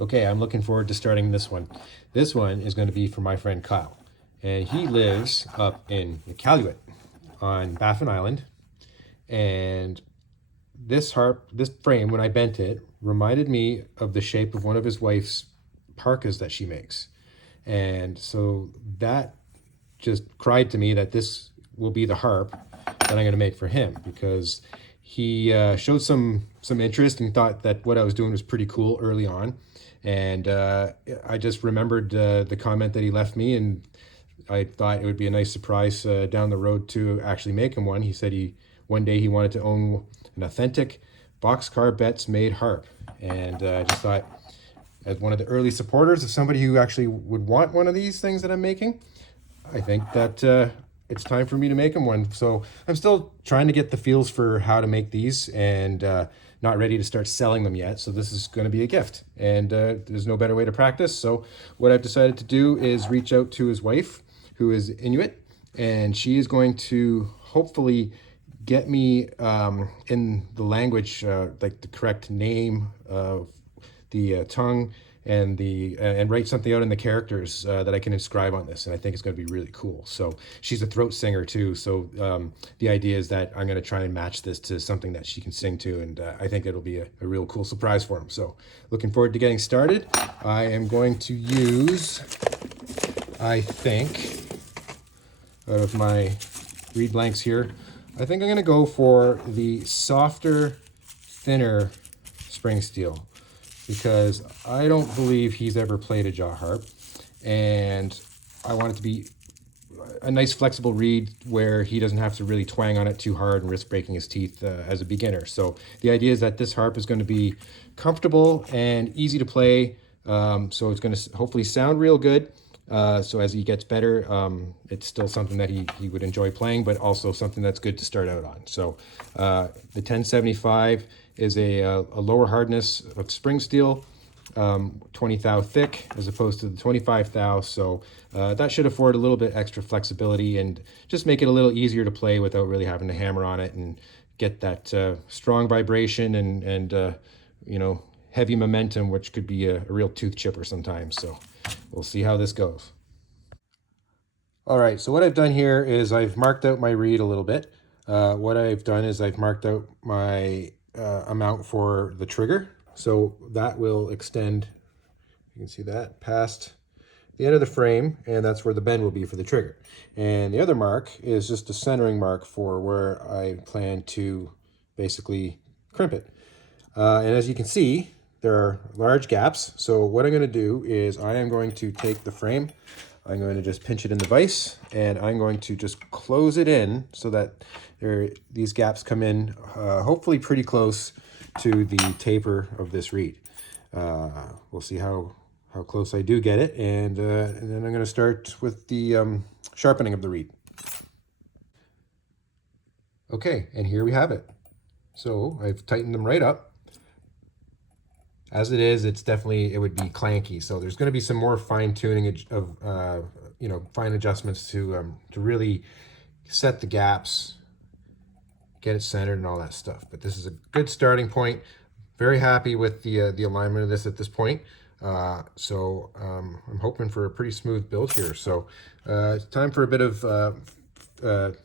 Okay, I'm looking forward to starting this one. This one is going to be for my friend Kyle. And he lives up in Iqaluit on Baffin Island. And this harp, this frame, when I bent it, reminded me of the shape of one of his wife's parkas that she makes. And so that just cried to me that this will be the harp that I'm going to make for him, because he showed some interest and thought that what I was doing was pretty cool early on. And I just remembered the comment that he left me, and I thought it would be a nice surprise down the road to actually make him one. He said one day he wanted to own an authentic boxcar Betts made harp. And I just thought, as one of the early supporters of somebody who actually would want one of these things that I'm making, I think that it's time for me to make him one. So I'm still trying to get the feels for how to make these, and not ready to start selling them yet. So this is going to be a gift, and there's no better way to practice. So what I've decided to do is reach out to his wife, who is Inuit, and she is going to hopefully get me in the language, like the correct name of the tongue, and write something out in the characters that I can inscribe on this, and I think it's going to be really cool. So she's a throat singer too, so the idea is that I'm going to try and match this to something that she can sing to, and I think it'll be a real cool surprise for him. So looking forward to getting started. I am going to use, I think, out of my reed blanks here, I think I'm going to go for the softer, thinner spring steel, because I don't believe he's ever played a jaw harp, and I want it to be a nice flexible reed where he doesn't have to really twang on it too hard and risk breaking his teeth as a beginner. So the idea is that this harp is going to be comfortable and easy to play, so it's going to hopefully sound real good. So as he gets better, it's still something that he would enjoy playing, but also something that's good to start out on. So the 1075 is a lower hardness of spring steel, 20 thou thick as opposed to the 25 thou. So that should afford a little bit extra flexibility and just make it a little easier to play without really having to hammer on it and get that strong vibration and you know, heavy momentum, which could be a real tooth chipper sometimes. So we'll see how this goes. All right, so what I've done here is I've marked out my reed a little bit. What I've done is I've marked out my amount for the trigger. So that will extend, you can see that, past the end of the frame, and that's where the bend will be for the trigger. And the other mark is just a centering mark for where I plan to basically crimp it. And as you can see, there are large gaps. So what I'm going to do is I am going to take the frame, I'm going to just pinch it in the vise, and I'm going to just close it in so that these gaps come in hopefully pretty close to the taper of this reed. We'll see how close I do get it, and then I'm going to start with the sharpening of the reed. Okay, and here we have it. So I've tightened them right up. As it is, it would be clanky. So there's going to be some more fine tuning of, you know, fine adjustments to really set the gaps, get it centered and all that stuff. But this is a good starting point. Very happy with the alignment of this at this point. So I'm hoping for a pretty smooth build here. So it's time for a bit of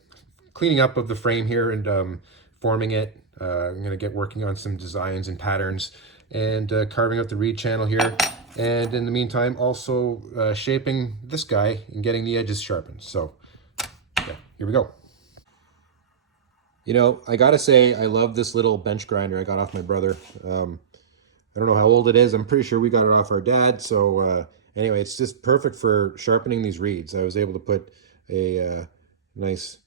cleaning up of the frame here and forming it. I'm going to get working on some designs and patterns, and carving out the reed channel here, and in the meantime also shaping this guy and getting the edges sharpened. So yeah, here we go. You know, I gotta say, I love this little bench grinder I got off my brother. I don't know how old it is. I'm pretty sure we got it off our dad. So anyway, it's just perfect for sharpening these reeds. I was able to put a nice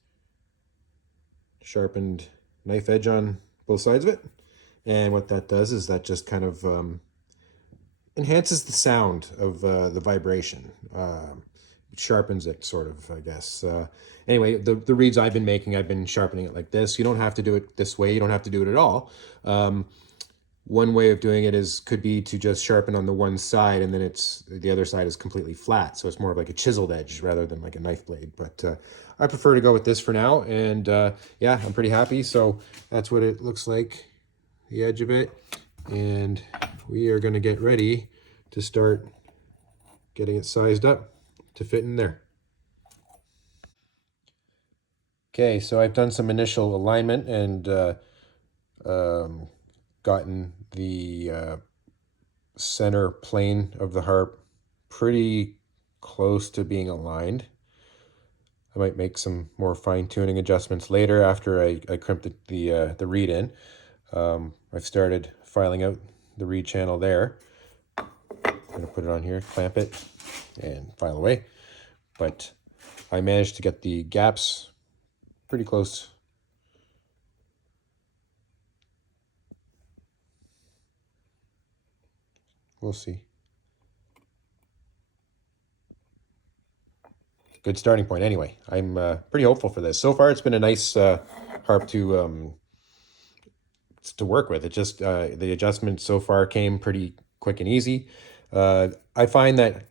sharpened knife edge on both sides of it. And what that does is that just kind of enhances the sound of the vibration. It sharpens it, sort of, I guess. Anyway, the reeds I've been making, I've been sharpening it like this. You don't have to do it this way. You don't have to do it at all. One way of doing it could be to just sharpen on the one side, and then the other side is completely flat. So it's more of like a chiseled edge rather than like a knife blade. But I prefer to go with this for now. And yeah, I'm pretty happy. So that's what it looks like, the edge of it. And we are going to get ready to start getting it sized up to fit in there. Okay, so I've done some initial alignment and gotten the center plane of the harp pretty close to being aligned. I might make some more fine-tuning adjustments later after I crimp the reed in. I've started filing out the reed channel there. I'm going to put it on here, clamp it, and file away. But I managed to get the gaps pretty close. We'll see. Good starting point anyway. I'm pretty hopeful for this. So far it's been a nice harp to work with. It just the adjustment so far came pretty quick and easy. I find that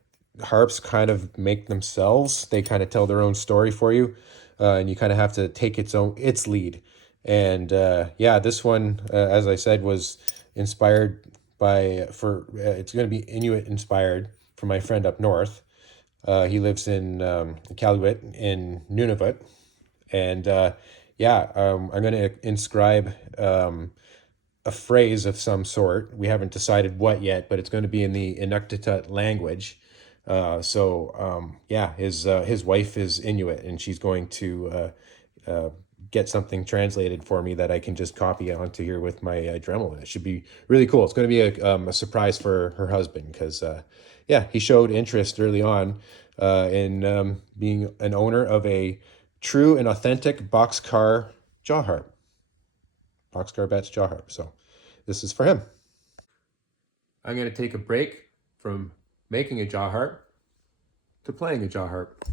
harps kind of make themselves. They kind of tell their own story for you, and you kind of have to take its lead. And yeah, this one, as I said, was inspired by it's going to be Inuit inspired from my friend up north. He lives in Iqaluit in Nunavut, and yeah, I'm going to inscribe a phrase of some sort. We haven't decided what yet, but it's going to be in the ᒪᖃဣᑎուოპ language. Yeah, his wife is Inuit, and she's going to get something translated for me that I can just copy onto here with my Dremel. It should be really cool. It's going to be a surprise for her husband because, yeah, he showed interest early on in being an owner of a true and authentic boxcar jaw harp. Boxcar Betts jaw harp. So this is for him. I'm going to take a break from making a jaw harp to playing a jaw harp.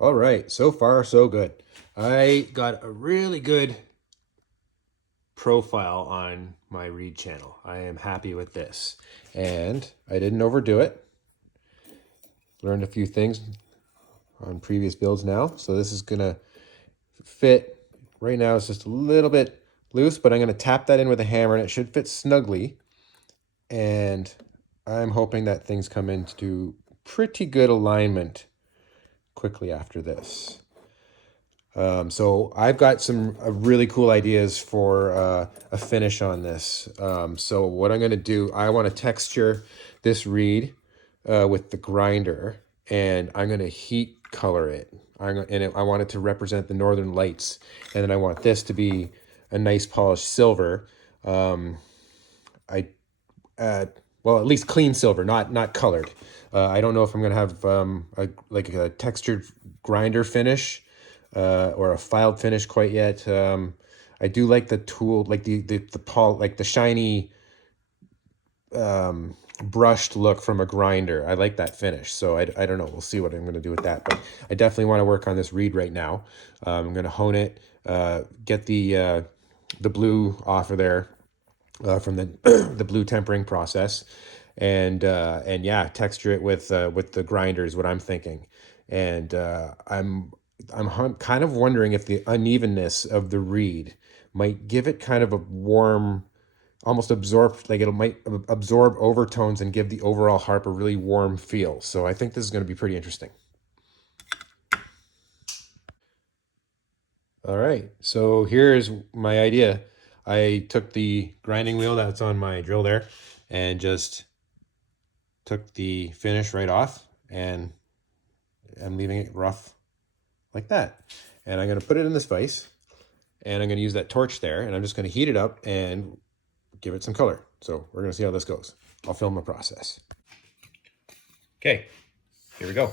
All right, so far so good. I got a really good profile on my reed channel. I am happy with this, and I didn't overdo it. Learned a few things on previous builds now, so this is gonna fit. Right now it's just a little bit loose, but I'm gonna tap that in with a hammer and it should fit snugly, and I'm hoping that things come into pretty good alignment quickly after this. So I've got some really cool ideas for a finish on this. So what I'm going to do, I want to texture this reed with the grinder, and I'm going to heat color it. I want it to represent the Northern Lights, and then I want this to be a nice polished silver. Well, at least clean silver, not colored. I don't know if I'm going to have a textured grinder finish or a filed finish quite yet. I do like the tool, like the shiny brushed look from a grinder. I like that finish. So I don't know. We'll see what I'm going to do with that. But I definitely want to work on this reed right now. I'm going to hone it, get the blue off of there from the the blue tempering process, and yeah, texture it with the grinder is what I'm thinking. And I'm kind of wondering if the unevenness of the reed might give it kind of a warm, almost absorb, like might absorb overtones and give the overall harp a really warm feel. So I think this is going to be pretty interesting. All right, so here's my idea. I took the grinding wheel that's on my drill there and just took the finish right off, and I'm leaving it rough like that. And I'm going to put it in this vise, and I'm going to use that torch there, and I'm just going to heat it up and give it some color. So we're going to see how this goes. I'll film the process. Okay, here we go.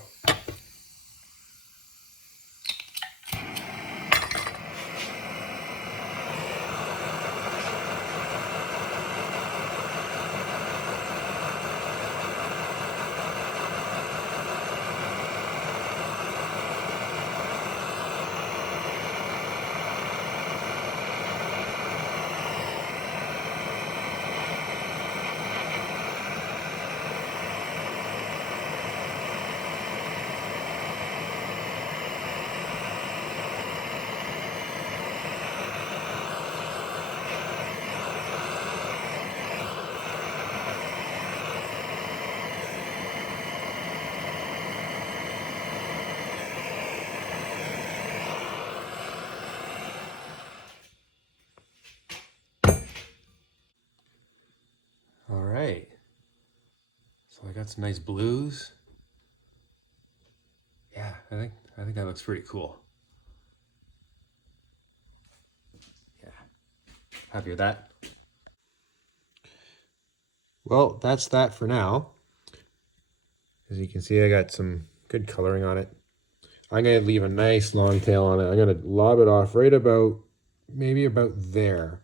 So I got some nice blues. Yeah, I think that looks pretty cool. Yeah, happy with that. Well, that's that for now. As you can see, I got some good coloring on it. I'm going to leave a nice long tail on it. I'm going to lob it off right about, maybe about there.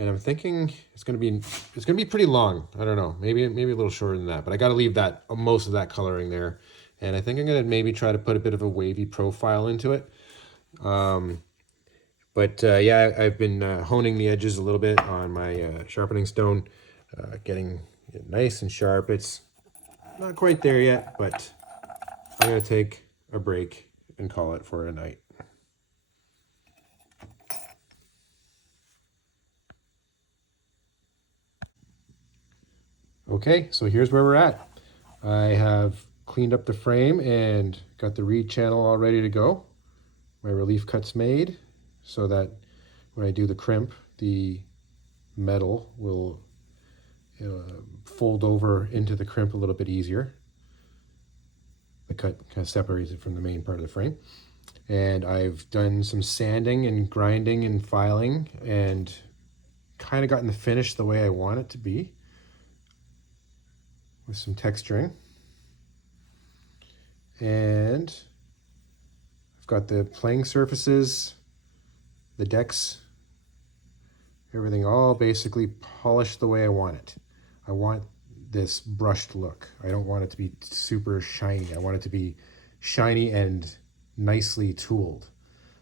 And I'm thinking it's going to be pretty long. I don't know, maybe a little shorter than that, but I got to leave that, most of that coloring there. And I think I'm going to maybe try to put a bit of a wavy profile into it. Yeah, I've been honing the edges a little bit on my sharpening stone, getting it nice and sharp. It's not quite there yet, but I'm going to take a break and call it for a night. Okay, so here's where we're at. I have cleaned up the frame and got the reed channel all ready to go. My relief cut's made so that when I do the crimp, the metal will fold over into the crimp a little bit easier. The cut kind of separates it from the main part of the frame. And I've done some sanding and grinding and filing and kind of gotten the finish the way I want it to be, with some texturing. And I've got the playing surfaces, the decks, everything all basically polished the way I want it. I want this brushed look. I don't want it to be super shiny. I want it to be shiny and nicely tooled.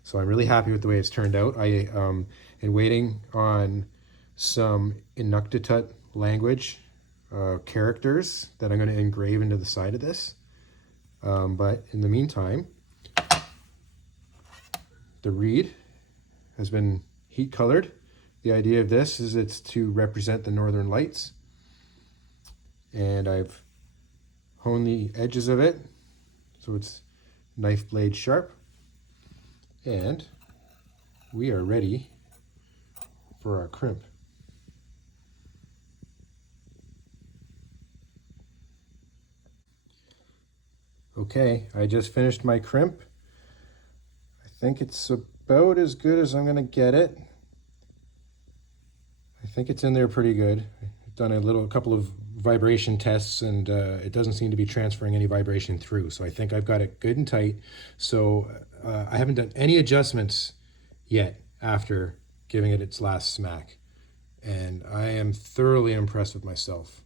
So I'm really happy with the way it's turned out. I am waiting on some Inuktitut language characters that I'm going to engrave into the side of this. But in the meantime, the reed has been heat colored. The idea of this is it's to represent the Northern Lights. And I've honed the edges of it so it's knife blade sharp. And we are ready for our crimp. Okay, I just finished my crimp. I think it's about as good as I'm going to get it. I think it's in there pretty good. I've done a couple of vibration tests, and it doesn't seem to be transferring any vibration through. So I think I've got it good and tight. So I haven't done any adjustments yet after giving it its last smack. And I am thoroughly impressed with myself.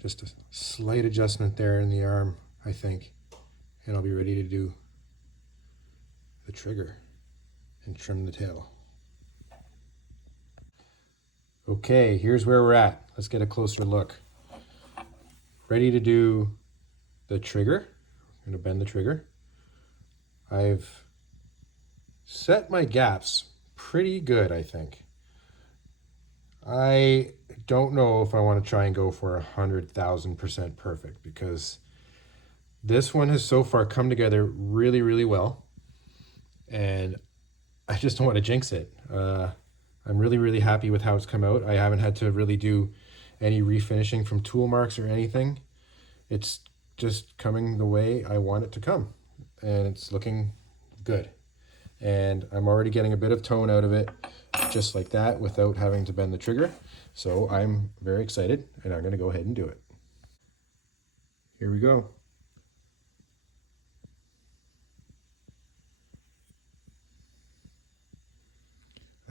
Just a slight adjustment there in the arm, I think, and I'll be ready to do the trigger and trim the tail. Okay, here's where we're at. Let's get a closer look. Ready to do the trigger. I'm going to bend the trigger. I've set my gaps pretty good, I think. I don't know if I want to try and go for 100,000% perfect, because this one has so far come together really, really well, and I just don't want to jinx it. I'm really, really happy with how it's come out. I haven't had to really do any refinishing from tool marks or anything. It's just coming the way I want it to come. and it's looking good. And I'm already getting a bit of tone out of it just like that without having to bend the trigger. So I'm very excited, and I'm going to go ahead and do it. Here we go.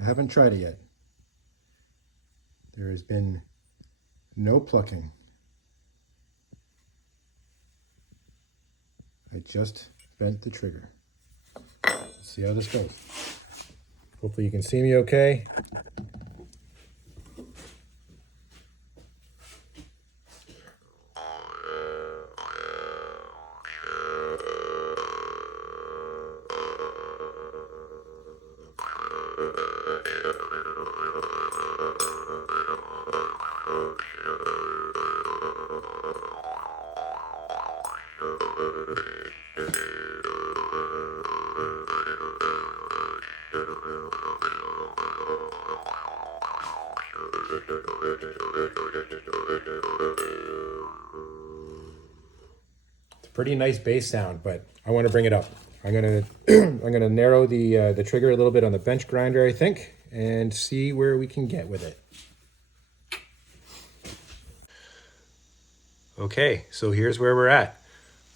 I haven't tried it yet. There has been no plucking. I just bent the trigger. Let's see how this goes. Hopefully you can see me okay. It's a pretty nice bass sound, but I want to bring it up. I'm gonna I'm gonna narrow the trigger a little bit on the bench grinder, I think, and see where we can get with it. Okay, so here's where we're at.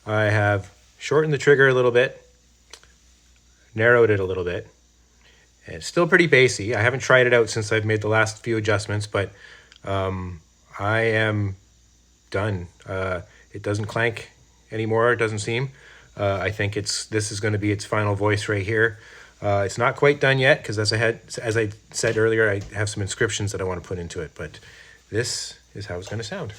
I have shortened the trigger a little bit, narrowed it a little bit. And it's still pretty bassy. I haven't tried it out since I've made the last few adjustments, but I am done. It doesn't clank anymore, it doesn't seem. I think this is going to be its final voice right here. It's not quite done yet because as I said earlier, I have some inscriptions that I want to put into it, but this is how it's going to sound.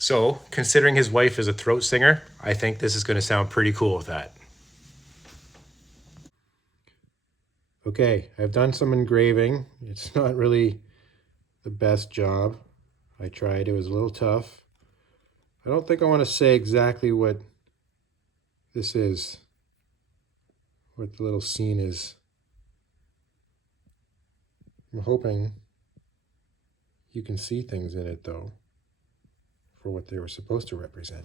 So, considering his wife is a throat singer, I think this is going to sound pretty cool with that. Okay, I've done some engraving. It's not really the best job. I tried, it was a little tough. I don't think I want to say exactly what this is, what the little scene is. I'm hoping you can see things in it though, for what they were supposed to represent.